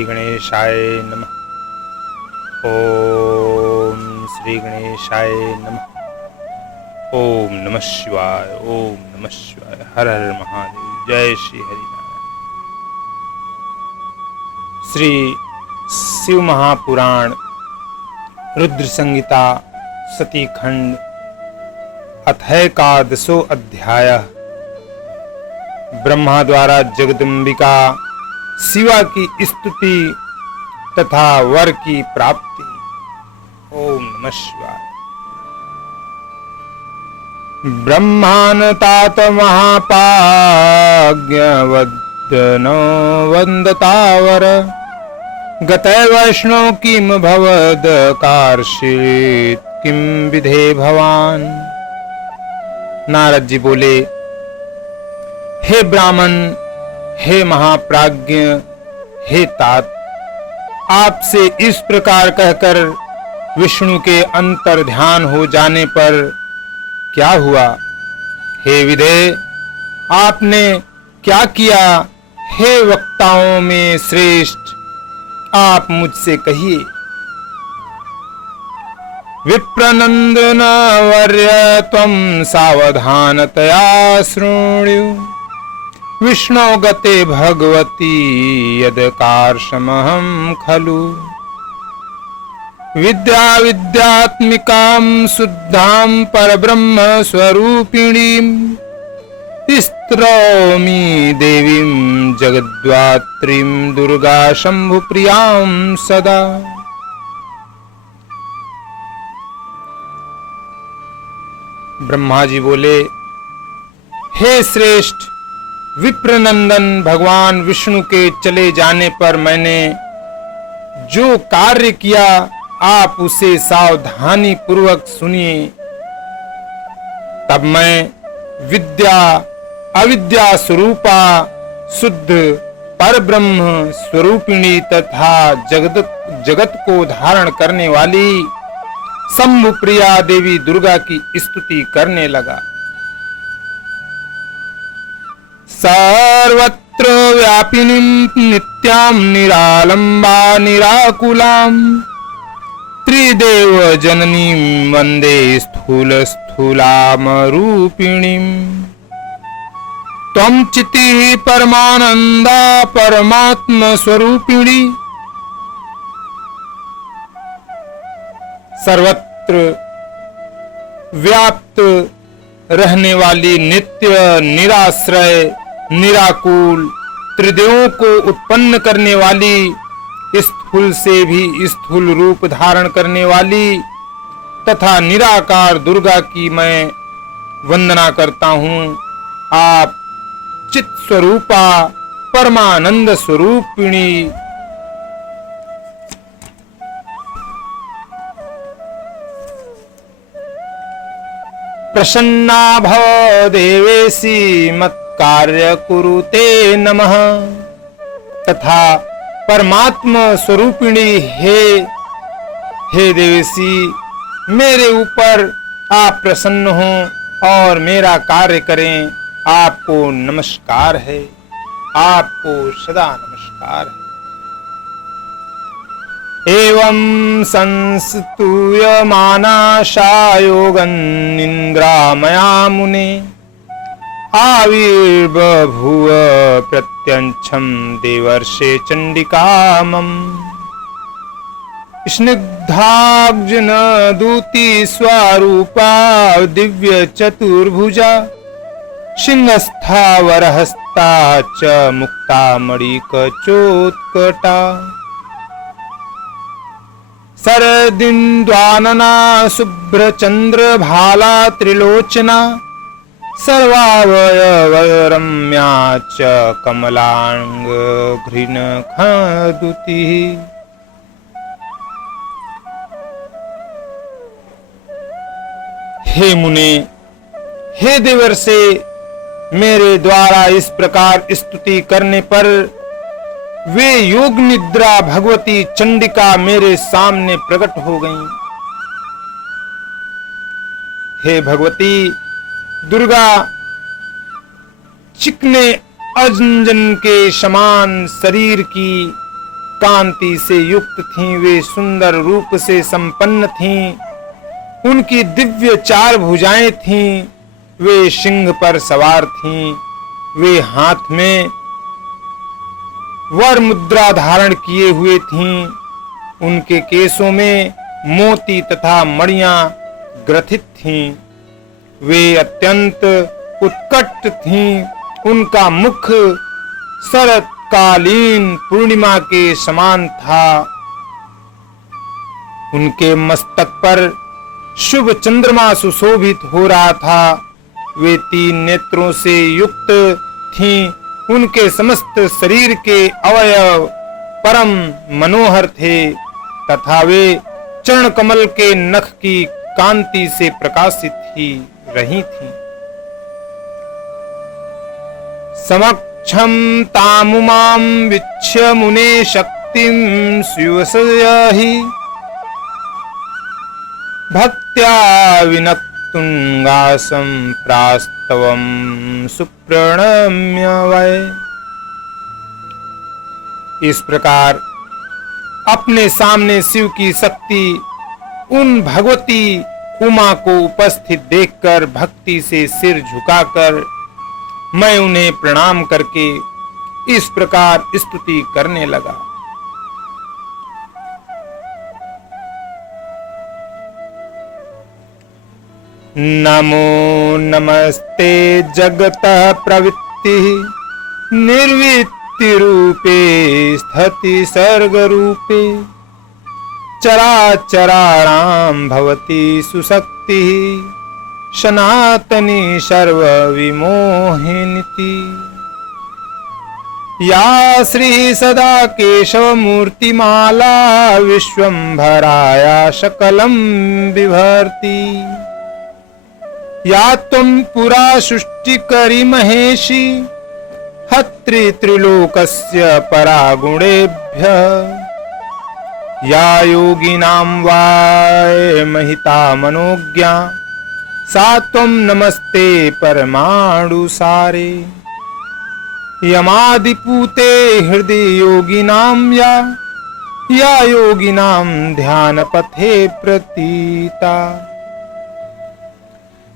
श्री गणेशाय नमः। ओम श्री गणेशाय नमः। ओम नमः शिवाय। ओम नमः शिवाय। हर हर महादेव। जय श्री हरिनारायण। श्री शिव महापुराण रुद्र संहिता सती खंड अथैकादशो अध्याय। ब्रह्मा द्वारा जगदम्बिका शिवा की स्तुति तथा वर की प्राप्ति। ओम नमः शिवाय। ब्रह्मानतात महापाज्ञवदनो वंदतावर गतै वैष्णो किम भवद कार्षित किम विधे भवान। नारद जी बोले, हे ब्राह्मण, हे महाप्राज्ञ, हे तात, आपसे इस प्रकार कहकर विष्णु के अंतर ध्यान हो जाने पर क्या हुआ? हे विधेय, आपने क्या किया? हे वक्ताओं में श्रेष्ठ, आप मुझसे कहिए। विप्रनंदन वर्य त्वं सावधानतया शृण्वु विष्णो गते भगवती यदकार्षमहं खलु। विद्या विद्यात्मिकां शुद्धां परब्रह्म स्वरूपिणीं स्तौमि देवीं जगद्धात्रीं दुर्गा शंभुप्रियां सदा। ब्रह्मा जी बोले, हे श्रेष्ठ, विप्रनंदन, भगवान विष्णु के चले जाने पर मैंने जो कार्य किया आप उसे सावधानी पूर्वक सुनिए। तब मैं विद्या अविद्या स्वरूपा शुद्ध परब्रह्म स्वरूपिणी तथा जगत को धारण करने वाली शंभुप्रिया देवी दुर्गा की स्तुति करने लगा। सर्वत्र व्यापिनीं नित्यां निरालंबा निराकुलां त्रिदेव जननीं वंदे स्थूल स्थूलामरूपिणीं। त्वं चितिः परमानंदा परमात्म स्वरूपिणी। सर्वत्र व्याप्त रहने वाली नित्य निराश्रय निराकुल त्रिदेवों को उत्पन्न करने वाली, स्थूल से भी स्थूल रूप धारण करने वाली तथा निराकार दुर्गा की मैं वंदना करता हूँ। आप चित स्वरूपा परमानंद स्वरूपिणी प्रसन्ना भव देवेशी मत्कार्य कुरुते नमः। तथा परमात्मा स्वरूपिणी हे देवेशी, मेरे ऊपर आप प्रसन्न हो और मेरा कार्य करें। आपको नमस्कार है, आपको सदा नमस्कार है। एवं संस्तूयमाना शायोगन्निन्द्रा मया मुने आविर्बभूव प्रत्यंच्छं देवर्षे चंडिकामम्। स्निग्धाब्जन दूती स्वरूपा दिव्य चतुर्भुजा सिंहस्था वरहस्ता च मुक्ता मणिकचोत्कटा। शरदिन्द्वानना शुभ्रचंद्र भाला त्रिलोचना सर्वावयवरम्या च कमलांग घृणखदुतिः। हे मुने, हे देवर्षे, मेरे द्वारा इस प्रकार स्तुति करने पर वे योग निद्रा भगवती चंडिका मेरे सामने प्रकट हो गईं। हे भगवती दुर्गा, चिकने अंजन के समान शरीर की कांति से युक्त थीं, वे सुंदर रूप से संपन्न थीं, उनकी दिव्य 4 भुजाएं थीं, वे सिंह पर सवार थीं, वे हाथ में वर मुद्रा धारण किए हुए थीं, उनके केसों में मोती तथा मणियां ग्रथित थीं, वे अत्यंत उत्कट थीं, उनका मुख शरतकालीन पूर्णिमा के समान था, उनके मस्तक पर शुभ चंद्रमा सुशोभित हो रहा था, वे 3 नेत्रों से युक्त थीं, उनके समस्त शरीर के अवयव परम मनोहर थे तथा वे चरण कमल के नख की कांति से प्रकाशित ही रही थीं। समक्षम तामुमां विच्छ मुने शक्तिं स्युवसहि भक्त्या विनक्तुंगासं प्रास्तवं सुप्रणम्य वै। इस प्रकार अपने सामने शिव की शक्ति उन भगवती उमा को उपस्थित देखकर भक्ति से सिर झुकाकर मैं उन्हें प्रणाम करके इस प्रकार स्तुति करने लगा। नमो नमस्ते जगतः प्रवृत्ति निर्वृत्ति रूपे स्थिति सर्ग रूपे चराचराणां भवति सुशक्ति सनातनी सर्वविमोहिनीति। या श्री सदा केशवमूर्तिमाला विश्वंभराया सकलं बिभर्ति। या त्वं पुरा सृष्टिकरी महेशी हत्रि त्रिलोकस्य परागुणेभ्यः। या योगिनां वाय महिता मनोज्ञा सा त्वं नमस्ते परमाणु सारे। यमादिपूते हृदय योगिनां या योगिनां ध्यान पथे प्रतीता।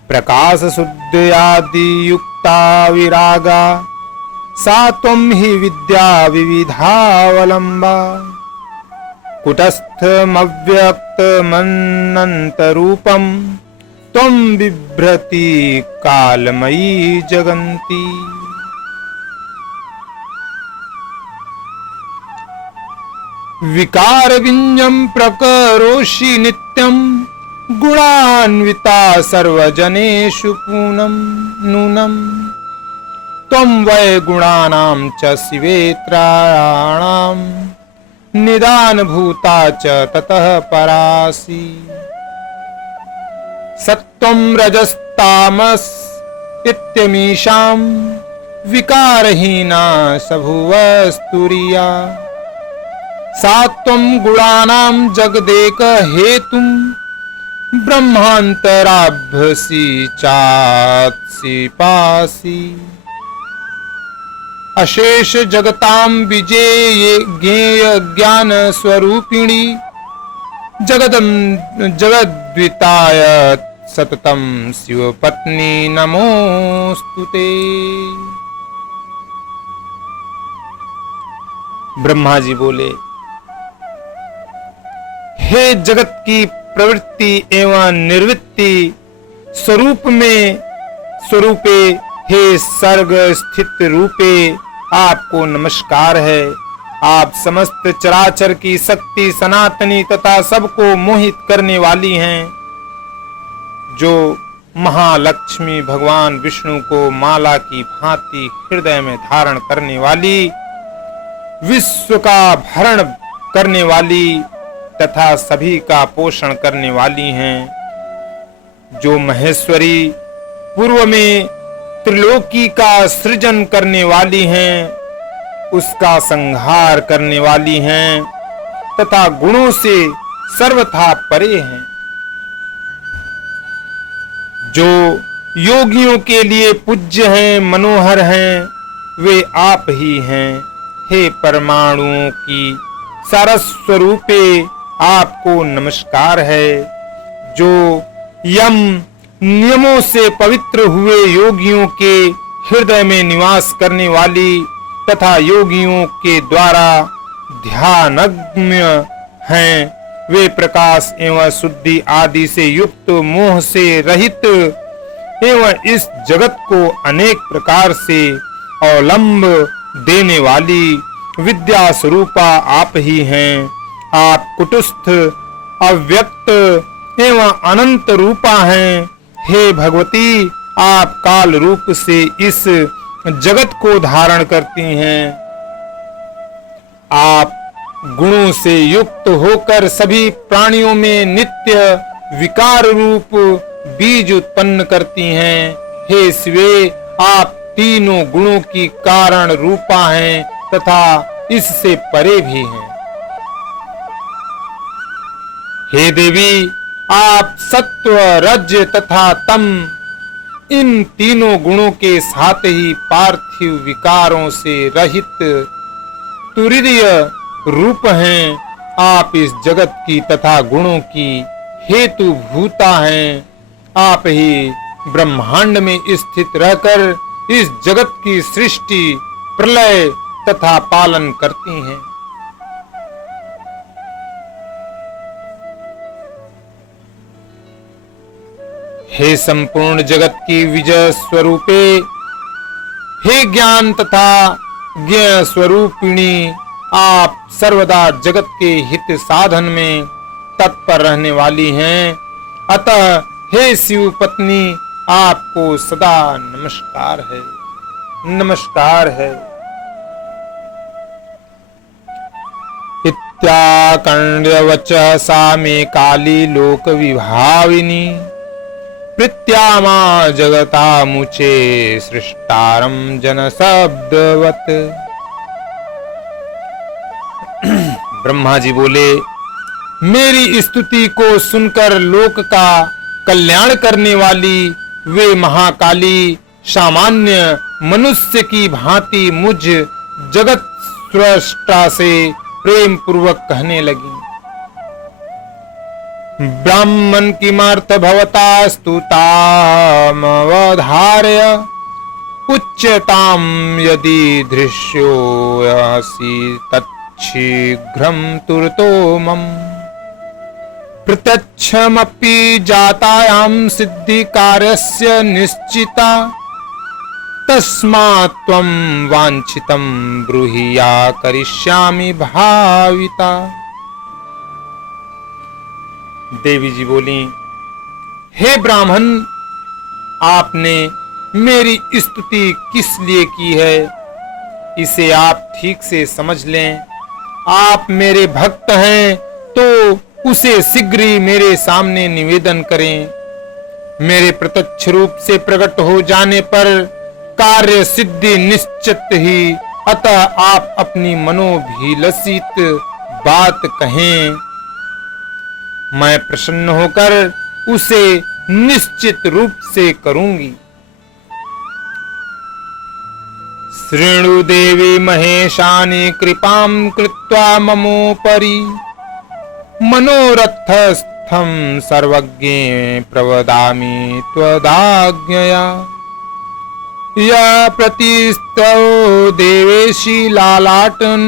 प्रकाश शुद्धयादि युक्ता विरागा सा त्वं हि विद्या विविधावलंबा। कुटस्थमव्यक्तमनन्तरूपं त्वं बिभ्रति कालमयी जगन्ति। विकारविඤ्ඤं प्रकरोषि नित्यं गुणान्विता सर्वजनेषु पूनं नूनं। त्वं वै गुणानां च शिवेत्राणां निदानभूता च ततः परासि। सत्त्वं रजस्तामस इत्यमीषां विकारहीना सभुवस्तुरिया। सा त्वं गुणानां जगदेक हेतुं ब्रह्मान्तराभ्यसि चात्सि पासि। अशेष जगतां विजेय ज्ञेय ज्ञान स्वरूपिणी जगद्विताय सततं शिवपत्नी नमोस्तुते। ब्रह्मा जी बोले, हे जगत की प्रवृत्ति एवं निर्वृत्ति स्वरूपे हे सर्ग स्थित रूपे आपको नमस्कार है। आप समस्त चराचर की शक्ति सनातनी तथा सबको मोहित करने वाली हैं। जो महालक्ष्मी भगवान विष्णु को माला की भांति हृदय में धारण करने वाली, विश्व का भरण करने वाली तथा सभी का पोषण करने वाली हैं। जो महेश्वरी पूर्व में त्रिलोकी का सृजन करने वाली हैं, उसका संहार करने वाली हैं तथा गुणों से सर्वथा परे हैं। जो योगियों के लिए पूज्य हैं, मनोहर हैं, वे आप ही हैं। हे परमाणुओं की सारस्वरूपे आपको नमस्कार है। जो यम नियमों से पवित्र हुए योगियों के हृदय में निवास करने वाली तथा योगियों के द्वारा ध्यानगम्य हैं, वे प्रकाश एवं शुद्धि आदि से युक्त, मोह से रहित एवं इस जगत को अनेक प्रकार से अवलंब देने वाली विद्या स्वरूपा आप ही हैं। आप कुटस्थ, अव्यक्त एवं अनंत रूपा हैं। हे भगवती, आप काल रूप से इस जगत को धारण करती हैं। आप गुणों से युक्त होकर सभी प्राणियों में नित्य विकार रूप बीज उत्पन्न करती हैं। हे शिवे, आप तीनों गुणों की कारण रूपा हैं तथा इससे परे भी हैं। हे देवी, आप सत्व, रज तथा तम, इन तीनों गुणों के साथ ही पार्थिव विकारों से रहित तुरीय रूप हैं। आप इस जगत की तथा गुणों की हेतु भूता हैं। आप ही ब्रह्मांड में स्थित रहकर इस जगत की सृष्टि, प्रलय तथा पालन करती हैं। हे संपूर्ण जगत की विजय स्वरूपे, हे ज्ञान तथा ज्ञ स्वरूपिणी, आप सर्वदा जगत के हित साधन में तत्पर रहने वाली हैं। अतः हे शिव पत्नी, आपको सदा नमस्कार है, नमस्कार है। इत्याकण्ड्य वचः सा मे काली लोक विभाविनी, प्रीत्यामा जगता मुचे सृष्टारं जन शब्दवत्। ब्रह्मा जी बोले, मेरी स्तुति को सुनकर लोक का कल्याण करने वाली वे महाकाली सामान्य मनुष्य की भांति मुझ जगत स्रष्टा से प्रेम पूर्वक कहने लगी। ब्राह्मण किमर्थ भवता स्तुताम अवधार्य, उच्यताम यदि दृश्यो यसि तच्छीघ्रं तुरतो मम। प्रत्यक्षमपि जातायां सिद्धि कार्यस्य निश्चिता, तस्मात् त्वं वाञ्छितं ब्रूहि या करिष्यामि भाविता। देवी जी बोली, हे ब्राह्मण, आपने मेरी स्तुति किस लिए की है, इसे आप ठीक से समझ लें। आप मेरे भक्त हैं तो उसे शीघ्र ही मेरे सामने निवेदन करें। मेरे प्रत्यक्ष रूप से प्रकट हो जाने पर कार्य सिद्धि निश्चित ही, अतः आप अपनी मनोभिलषित बात कहें, मैं प्रसन्न होकर उसे निश्चित रूप से करूंगी। शृणु देवी महेशानि कृपां कृत्वा ममोपरि, मनोरथस्थं सर्वज्ञे प्रवदामि त्वदाज्ञया। या प्रतिस्तौ देवेशी लालाटन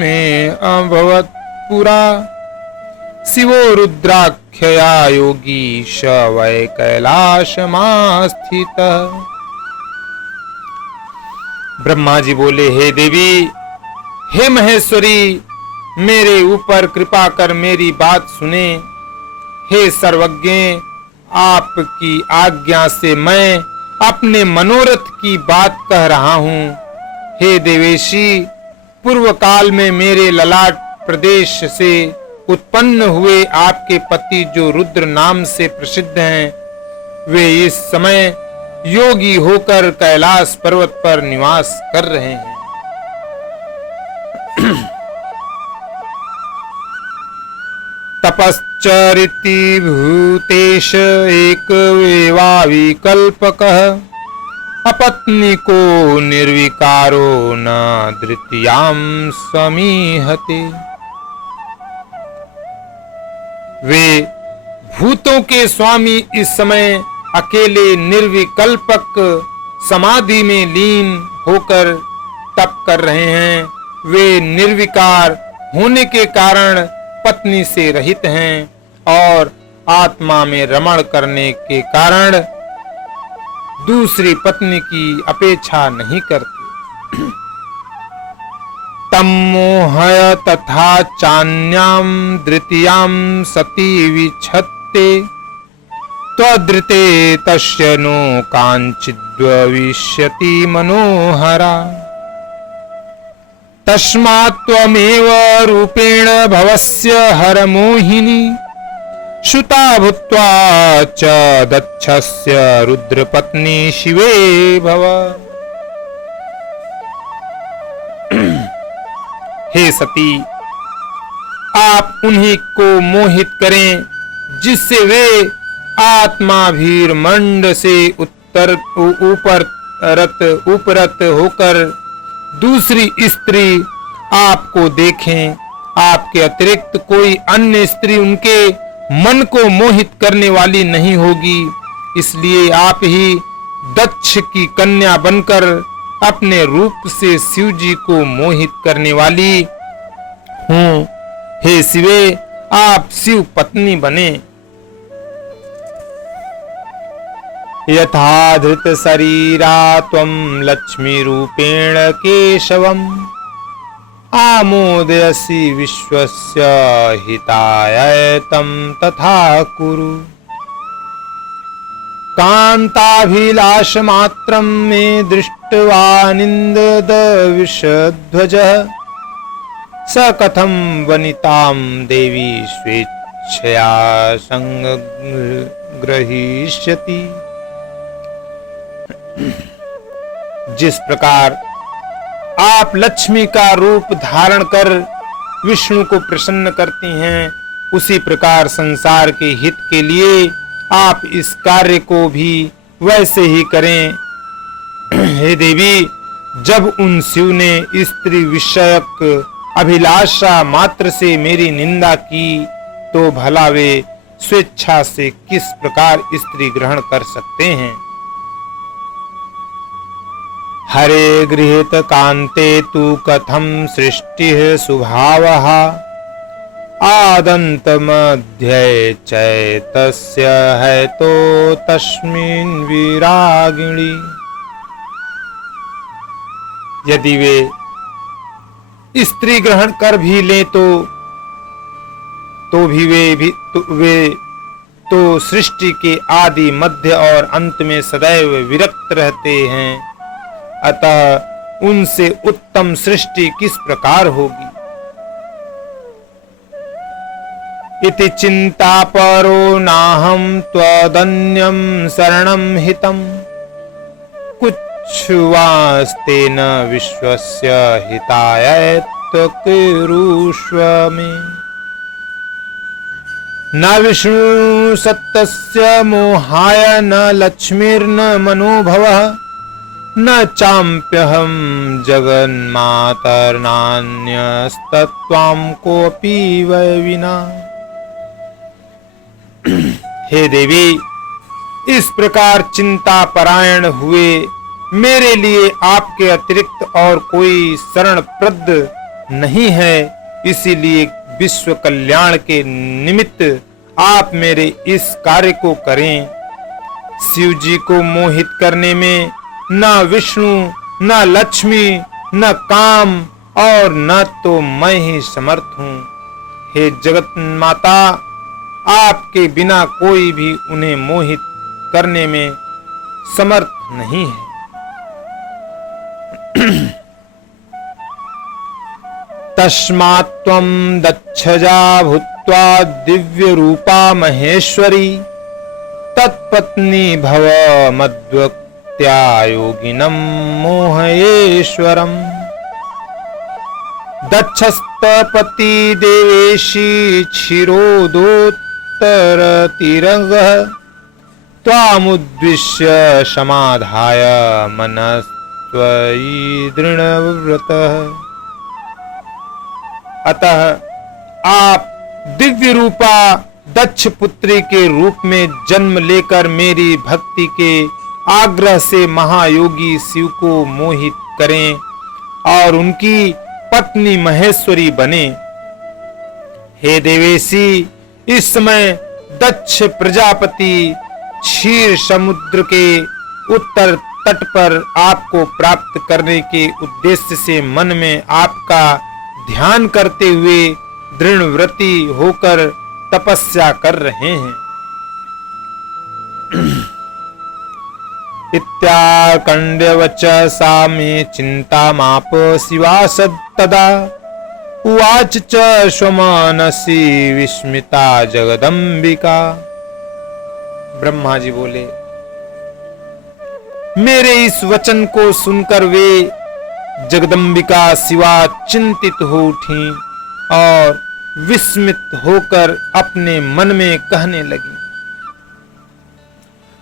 में अभवत् पुरा, शिवो रुद्राख्यया योगी श वै कैलाशमास्थितः। ब्रह्मा जी बोले, हे देवी, हे महेश्वरी, मेरे ऊपर कृपा कर मेरी बात सुने। हे सर्वज्ञ, आपकी आज्ञा से मैं अपने मनोरथ की बात कह रहा हूँ। हे देवेशी, पूर्व काल में मेरे ललाट प्रदेश से उत्पन्न हुए आपके पति जो रुद्र नाम से प्रसिद्ध हैं, वे इस समय योगी होकर कैलाश पर्वत पर निवास कर रहे हैं। तपश्चरिति भूतेश एक वेवा विकल्पकः, अपत्निको निर्विकारो न द्वितीयां समीहते। वे भूतों के स्वामी इस समय अकेले निर्विकल्पक समाधि में लीन होकर तप कर रहे हैं। वे निर्विकार होने के कारण पत्नी से रहित हैं और आत्मा में रमण करने के कारण दूसरी पत्नी की अपेक्षा नहीं करते। तम मोहय तथा चान्याम द्वितीयां सती विच्छत्ते त्वदृते तस्य नो कांचिद्भविष्यति मनोहरा तस्मात् त्वमेव रूपेण भवस्य हरमोहिनी श्रुता भूत्वा च दक्षस्य रुद्रपत्नी शिवे भव। हे सती, आप उन्हीं को मोहित करें जिससे वे आत्माभिर्मंड से उपरत होकर दूसरी स्त्री आपको देखें। आपके अतिरिक्त कोई अन्य स्त्री उनके मन को मोहित करने वाली नहीं होगी। इसलिए आप ही दक्ष की कन्या बनकर अपने रूप से शिव जी को मोहित करने वाली हूँ। हे शिवे, आप शिव पत्नी बने। यथा धृत शरीरा त्वं लक्ष्मी रूपेण केशवम् आमोदयसि विश्वस्य हिताय तं तथा कुरु। कांताभिलाष मात्रं मे दृष्ट्वा निन्दद विषध्वजः स कथं वनितां देवी स्वेच्छया संग्रहीष्यति। जिस प्रकार आप लक्ष्मी का रूप धारण कर विष्णु को प्रसन्न करती हैं, उसी प्रकार संसार के हित के लिए आप इस कार्य को भी वैसे ही करें। हे देवी, जब उन शिव ने स्त्री विषयक अभिलाषा मात्र से मेरी निंदा की, तो भला वे स्वेच्छा से किस प्रकार स्त्री ग्रहण कर सकते हैं। हरे गृहीत कांते तु कथम सृष्टि सुभावः आदंत मध्य चैतस्य है तो तस्मिन् विरागिणी। यदि वे स्त्री ग्रहण कर भी ले तो भी वे तो सृष्टि के आदि मध्य और अंत में सदैव विरक्त रहते हैं। अतः उनसे उत्तम सृष्टि किस प्रकार होगी। इति चिंता परो नाहं त्वदन्यं शरणं हितं कुच्छवास्तेन विश्वस्य हिताय त्वकुरुष्व मे। न विष्णु सत्तस्य मोहाय न लक्ष्मीर्न मनोभवः न चाम्प्यहं जगन्मातर्नान्यस्तत्त्वां कोऽपि वै विना। हे देवी, इस प्रकार चिंता परायण हुए मेरे लिए आपके अतिरिक्त और कोई शरणप्रद नहीं है। इसीलिए विश्व कल्याण के निमित्त आप मेरे इस कार्य को करें। शिव जी को मोहित करने में न विष्णु, न लक्ष्मी, न काम और न तो मैं ही समर्थ हूँ। हे जगत माता, आपके बिना कोई भी उन्हें मोहित करने में समर्थ नहीं है। तस्मात् त्वं दक्षजा भूत्वा दिव्य रूपा महेश्वरी तत्पत्नी भव मद्भक्त्या योगिनं मोहयेश्वरम्। दक्षस्तपति देवेशी क्षीरोदोत्तरतिरगः त्वामुद्दिश्य समाधाय मनस्त्वयि दृढव्रतः। अतः आप दिव्य रूपा दक्ष पुत्री के रूप में जन्म लेकर मेरी भक्ति के आग्रह से महायोगी शिव को मोहित करें और उनकी पत्नी महेश्वरी बने। हे देवेशी, इस समय दक्ष प्रजापति क्षीर समुद्र के उत्तर तट पर आपको प्राप्त करने के उद्देश्य से मन में आपका ध्यान करते हुए दृढ़व्रती होकर तपस्या कर रहे हैं। इत्याकण्ड्यवच सा मे चिन्तामाप शिवासद तदा उवाच च स्वमानसी विस्मिता जगदम्बिका। ब्रह्मा जी बोले, मेरे इस वचन को सुनकर वे जगदम्बिका शिवा चिंतित हो उठी और विस्मित होकर अपने मन में कहने लगी,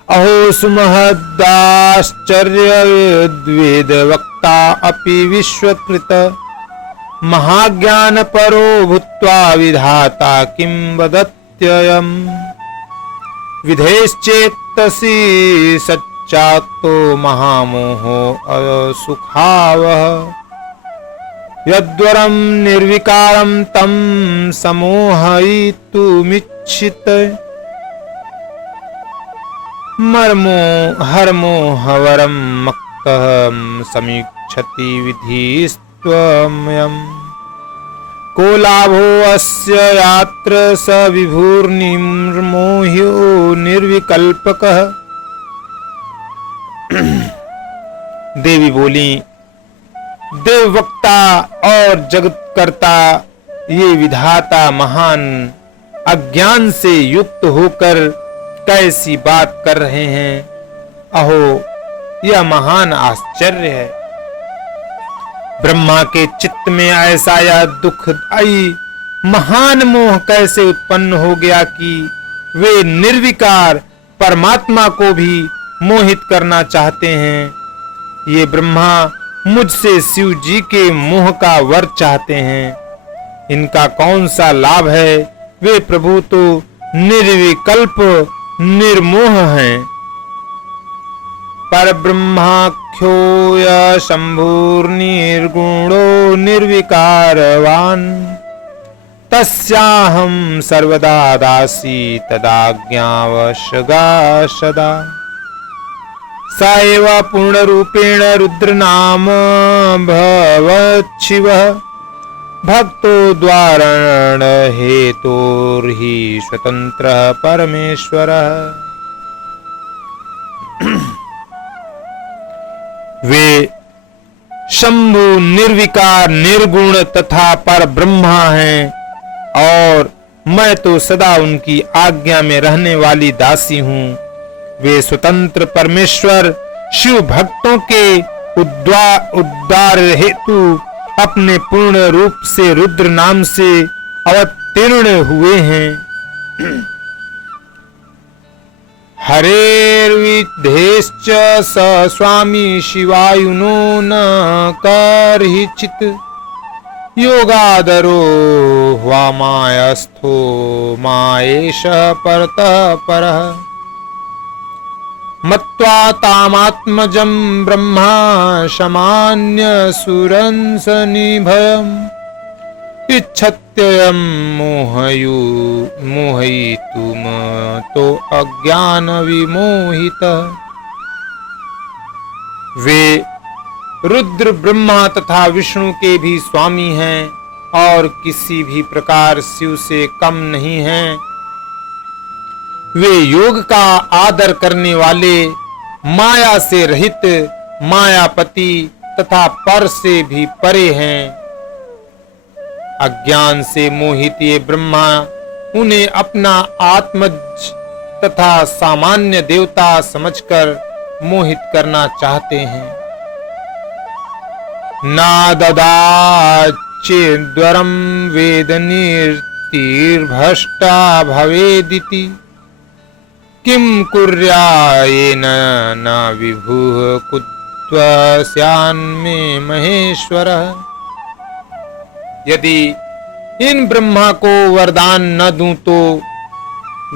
अहो सुमहदाश्चर्य वेद वक्ता अपि विश्वकृत महाज्ञान परो भूत्वा विधाता किं वदत्ययम् विधेश्चेत्तसी सच्चातो महामोहो असुखावः यद्वरं निर्विकारं तं समोहयितुमिच्छित मर्मो हरमोहवरं मक्तः समीक्षति विधिस्त्वमयम् को लाभो अस्य यात्र स विभुर्निर्मोह्यो निर्विकल्पकः। देवी बोली, देववक्ता और जगतकर्ता ये विधाता महान अज्ञान से युक्त होकर कैसी बात कर रहे हैं। अहो, यह महान आश्चर्य है। ब्रह्मा के चित्त में ऐसा यह दुखदायी महान मोह कैसे उत्पन्न हो गया कि वे निर्विकार परमात्मा को भी मोहित करना चाहते हैं। ये ब्रह्मा मुझसे शिव जी के मोह का वर चाहते हैं। इनका कौन सा लाभ है? वे प्रभु तो निर्विकल्प निर्मोह हैं। पर ब्रह्माख्यो य शंभुर्निर्गुणो निर्विकारवान तस्याहं सर्वदा दासी तदाज्ञावशगा सदा स एव पूर्णरूपेण रुद्रनाम भवच्छिवः भक्तो द्वारण हेतोर्हि स्वतंत्रः परमेश्वरः। वे शंभु निर्विकार निर्गुण तथा पर ब्रह्मा हैं और मैं तो सदा उनकी आज्ञा में रहने वाली दासी हूँ। वे स्वतंत्र परमेश्वर शिव भक्तों के उद्धार हेतु अपने पूर्ण रूप से रुद्र नाम से अवतीर्ण हुए हैं। हरेर्विधेश्च स स्वामी शिवायुनो न कर्हिचित् योगादरो ह्वा मायस्थो मायेश परतः परः मत्वा तामात्मजं ब्रह्मा शमान्य सुरंसनिभयम् इच्छत्ययं मोहयितुम तो अज्ञान विमोहितः। वे रुद्र ब्रह्मा तथा विष्णु के भी स्वामी हैं और किसी भी प्रकार शिव से कम नहीं हैं। वे योग का आदर करने वाले, माया से रहित, मायापति तथा पर से भी परे हैं। अज्ञान से मोहित ये ब्रह्मा उन्हें अपना आत्मज तथा सामान्य देवता समझकर मोहित करना चाहते हैं। नाददाचेद्वरं वेदनिर्तिर्भष्टा भवेदिति किं कुर्यायेन न विभुः कुत्वस्यान्मे महेश्वरः। यदि इन ब्रह्मा को वरदान न दूं तो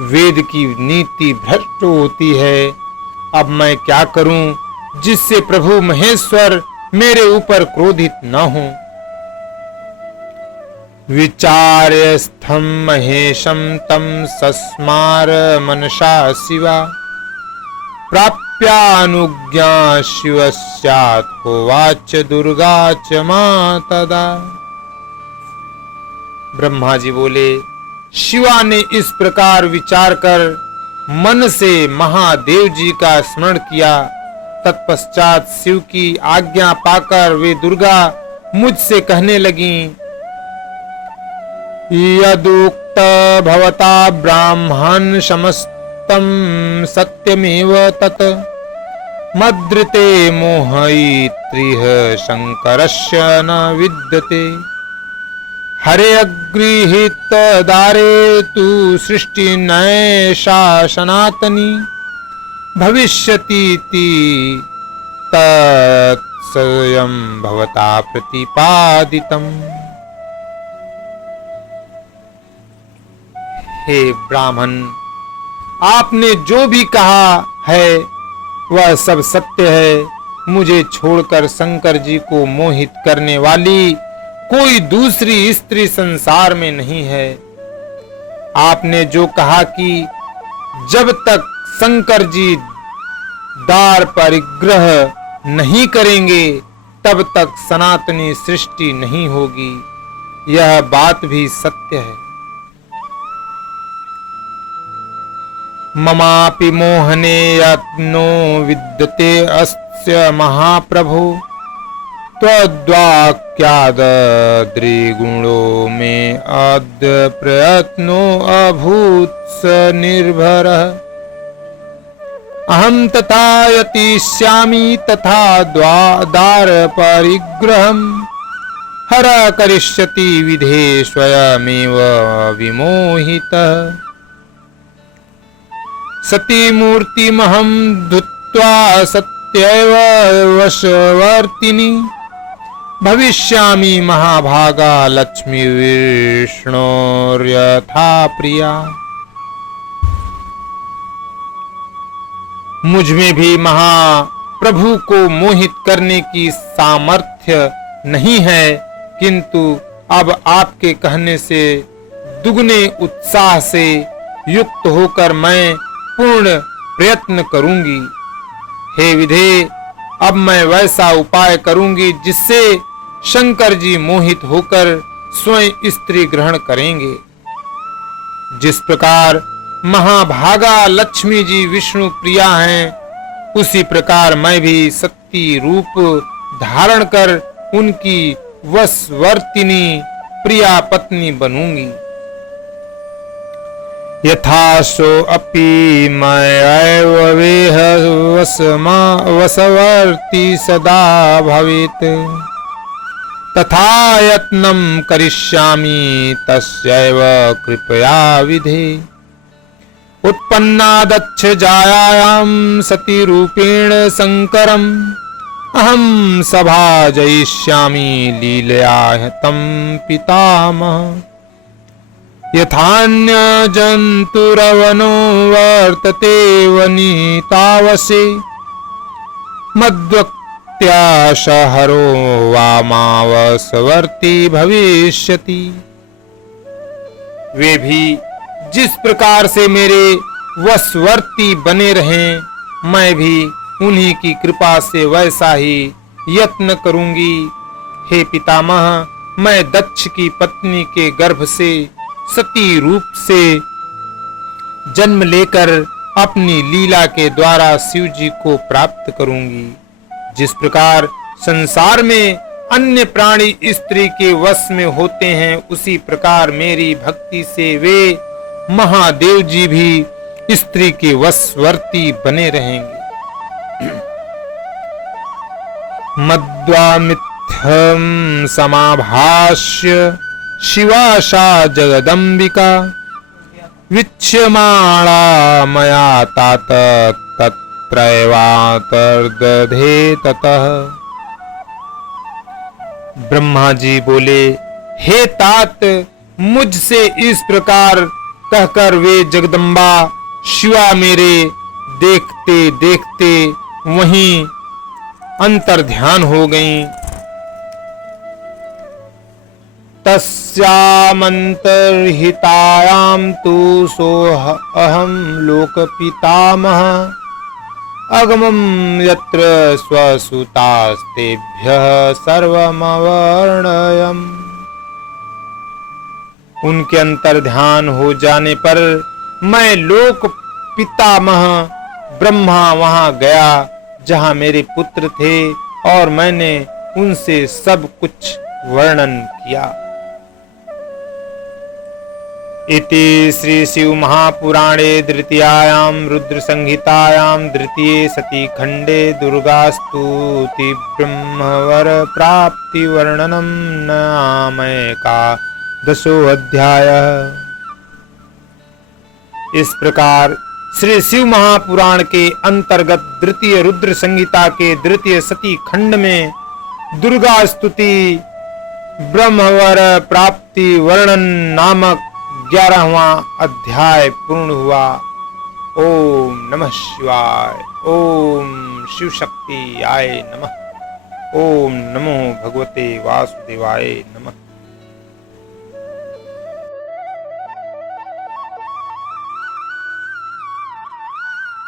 वेद की नीति भ्रष्ट होती है। अब मैं क्या करूं जिससे प्रभु महेश्वर मेरे ऊपर क्रोधित न हो। विचार्यस्थं महेशं तं सस्मार मनसा शिवा प्राप्यानुज्ञा शिवस्यात् होवाच दुर्गा च मां तदा। ब्रह्मा जी बोले, शिवा ने इस प्रकार विचार कर मन से महादेव जी का स्मरण किया। तत्पश्चात शिव की आज्ञा पाकर वे दुर्गा मुझसे कहने लगी, यदुक्त भवता ब्राह्मण समस्तम सत्यमेव तत् मद्रिते मोहयित्रिह शंकरस्य न विद्यते। हरे अगृहीत दारे तु सृष्टि नैषा सनातनी भविष्यतीति तत्स्वयं भवता प्रतिपादितम्। हे ब्राह्मण, आपने जो भी कहा है वह सब सत्य है। मुझे छोड़कर शंकर जी को मोहित करने वाली कोई दूसरी स्त्री संसार में नहीं है। आपने जो कहा कि जब तक शंकर जी दार परिग्रह नहीं करेंगे तब तक सनातनी सृष्टि नहीं होगी, यह बात भी सत्य है। ममापि मोहने यत्नो विद्यते अस्य महाप्रभो त्वद्वाक्याद्रिगुणो मे अद्य प्रयत्नो अभूत् स निर्भरः। अहं तथा यतिष्यामि तथा द्वार परिग्रहम् हर करिष्यति विधे स्वयमेव विमोहितः। सती मूर्तिमहं धृत्वा सत्यैव वशवर्तिनी भविष्यामि महाभागा लक्ष्मी विष्णोर्यथा प्रिया। मुझ में भी महाप्रभु को मोहित करने की सामर्थ्य नहीं है, किंतु अब आपके कहने से दुगने उत्साह से युक्त होकर मैं पूर्ण प्रयत्न करूंगी। हे विधे, अब मैं वैसा उपाय करूंगी जिससे शंकर जी मोहित होकर स्वयं स्त्री ग्रहण करेंगे। जिस प्रकार महाभागा लक्ष्मी जी विष्णु प्रिया हैं, उसी प्रकार मैं भी सती रूप धारण कर उनकी वशवर्तिनी प्रिया पत्नी बनूंगी। यथासो अपि मयैव वेह वशवर्ती सदा भवेत् तथा यत्नं करिष्यामि तस्यैव कृपया विधे। उत्पन्नादच्छ जायायां सती रूपेण शंकरम् अहं सभाजयिष्यामि लीलया तं पितामह। यथान्य जन्तुरवनो वर्तते वनितावसे मद्वक्त्याशहरो वामावसवर्ती भविष्यति। वे भी जिस प्रकार से मेरे वशवर्ती बने रहें, मैं भी उन्हीं की कृपा से वैसा ही यत्न करूंगी। हे पितामह, मैं दक्ष की पत्नी के गर्भ से सती रूप से जन्म लेकर अपनी लीला के द्वारा शिव जी को प्राप्त करूंगी। जिस प्रकार संसार में अन्य प्राणी स्त्री के वश में होते हैं, उसी प्रकार मेरी भक्ति से वे महादेव जी भी स्त्री के वशवर्ती बने रहेंगे। मद्वामित्थं समाभाष्य शिवाशा जगदम्बिका विच्यमाणा मया तात तत्रैवातर्दधे ततः। ब्रह्मा जी बोले, हे तात, मुझसे इस प्रकार कहकर वे जगदम्बा शिवा मेरे देखते देखते वहीं अंतर्ध्यान हो गईं। तस्यामंतर्हितायां तु सोऽहं लोकपितामह अगमं यत्र स्वसुतास्तेभ्यः सर्वमवर्णयम्। उनके अंतर्ध्यान हो जाने पर मैं लोक पितामह ब्रह्मा वहां गया जहां मेरे पुत्र थे और मैंने उनसे सब कुछ वर्णन किया। इति श्री शिव महापुराणे द्वितीयायां रुद्र संहितायां द्वितीये सती खंडे दुर्गास्तुति ब्रह्मवर प्राप्ति वर्णनम नामैका 10वां अध्याय। इस प्रकार श्री शिव महापुराण के अंतर्गत द्वितीय रुद्र संहिता के द्वितीय सती खंड में दुर्गा स्तुति ब्रह्मवर प्राप्ति वर्णन नामक 11वां अध्याय पूर्ण हुआ। ओम नमः शिवाय। ओम शिव शक्ति आय नमः। ओम नमो भगवते वासुदेवाय नमः।